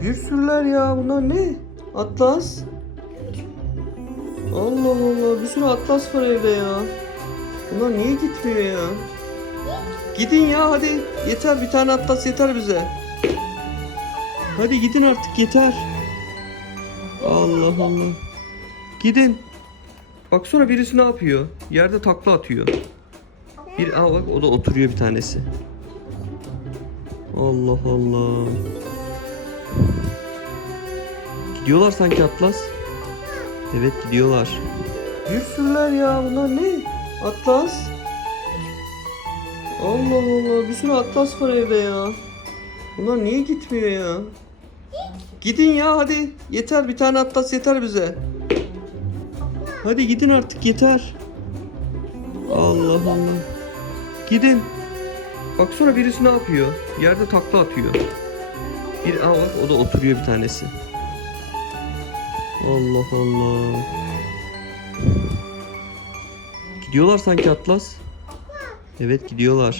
Bir sürüler ya bunlar ne? Atlas. Allah Allah bir sürü atlas var evde ya. Bunlar niye gitmiyor ya? Gidin ya hadi. Yeter bir tane atlas yeter bize. Hadi gidin artık yeter. Allah Allah. Gidin. Bak sonra birisi ne yapıyor? Yerde takla atıyor. Bir aa bak o da oturuyor bir tanesi. Allah Allah. Gidiyorlar sanki Atlas. Evet gidiyorlar. Sürüler ya bunlar ne? Atlas. Allah Allah bir sürü Atlas var evde ya. Bunlar niye gitmiyor ya? Gidin ya hadi. Yeter bir tane Atlas yeter bize. Hadi gidin artık yeter. Allah Allah. Gidin. Bak sonra birisi ne yapıyor? Yerde takla atıyor. Bir aa bak o da oturuyor bir tanesi. Allah Allah. Gidiyorlar sanki Atlas. Evet gidiyorlar.